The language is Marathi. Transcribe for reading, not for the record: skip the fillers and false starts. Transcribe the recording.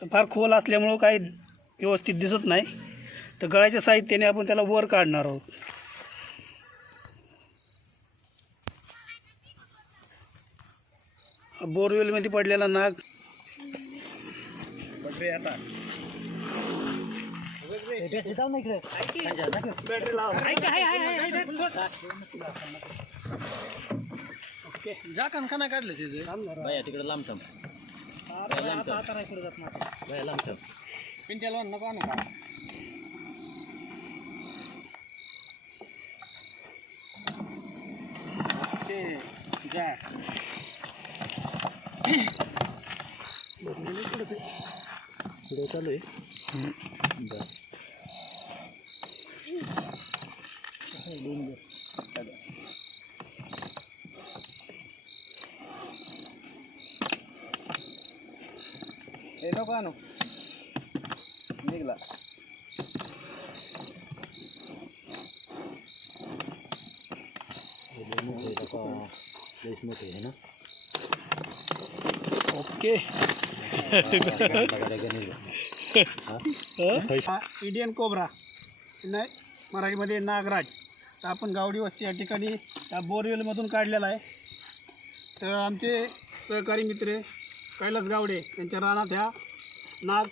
तर फार खोल असल्यामुळं काही व्यवस्थित दिसत नाही. तर गळ्याच्या साहित्याने आपण त्याला वर काढणार आहोत. बोरवेलमध्ये पडलेला नाग आता जा कणखाना काढलं तिथे तिकडे लांबथम पिंट्याला नको आणू का ते जा पुढे चालू आहे. हे नको आणू निघला मोठे आहे ना. ओके. इंडियन कोब्रा नाही मराठीमध्ये नागराज. तर आपण गावडी वस्ती या ठिकाणी त्या बोरवेलमधून काढलेला आहे. तर आमचे सहकारी मित्र कैलास गावडे यांच्या रानात ह्या नाग